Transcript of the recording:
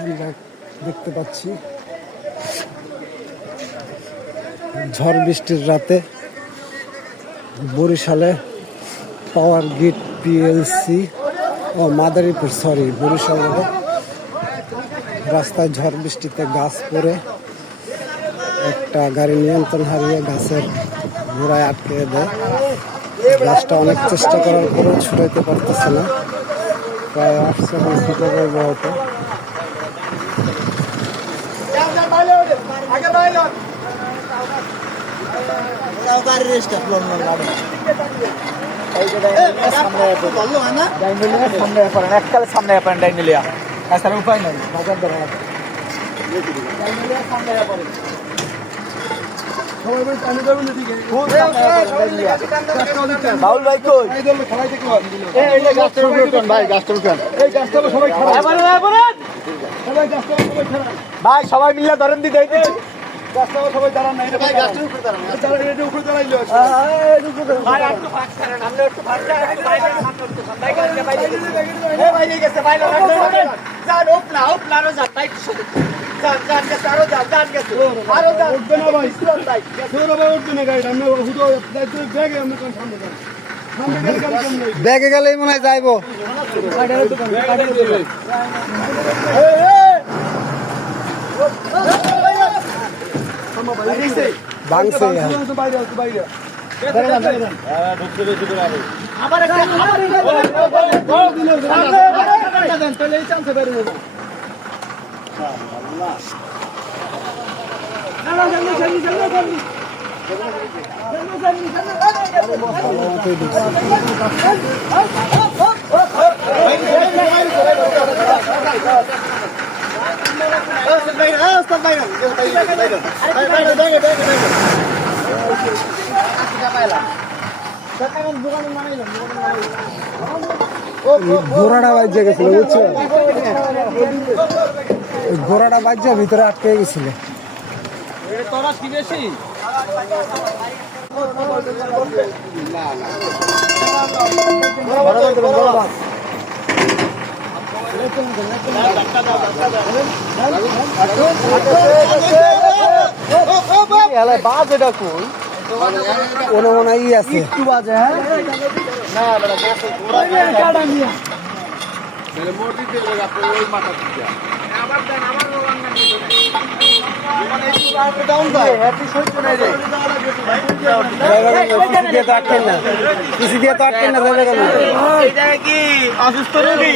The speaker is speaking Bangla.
আমরা দেখতে পাচ্ছি ঝড় বৃষ্টির রাতে বরিশালে পাওয়ার গ্রিড পিএলসি মাদারীপুর বরিশালে রাস্তায় ঝড় বৃষ্টিতে গাছ পড়ে একটা গাড়ি নিয়ন্ত্রণ হারিয়ে গাছের গোড়ায় আটকে দেয়। গাছটা অনেক চেষ্টা করার পরেও ছুটাইতে পারতেছে না, প্রায় 8 সেকেন্ড ছুটে পড়বে হয়তো। এককালে সামনে ডাইনিলিয়া তাছাড়া উপায় নাই, বাজার ধরা বাউল ভাই কই ভাই গাছটা উঠান, ভাই সবাই মিলে ধরেন দিতে সবাই দাঁড়ান নাই ভাই, গাছটার উপরে দাঁড়ান, উপরে দাঁড়াইলো ভাই একটু ফাঁক ছাড়েন, আমরা একটু ফাঁক ছাড়েন, বাইরে গেছে বাইরে যান ওপলা আরো যান তাই যান গেছে আরো যান গেছে আরো যান উঠবে না ভাই তাই গেছে ভাই উঠবে না গাড়ি আমরা হুটো ব্যাগে আমরা কোন সামনে যান ব্যাগে গেলেই মনে হয় যাইবো। ঘোড়াটা বাজ্যা গেছিল বুঝছো, ঘোড়াটা বাজ্যা ভিতরে আটকে গেছিল। বাজ এটা কই কোনো মনে হয় আছে একটু বাজে, হ্যাঁ কিছু দিয়ে তো আটকেন না, কি অসুস্থ রোগী।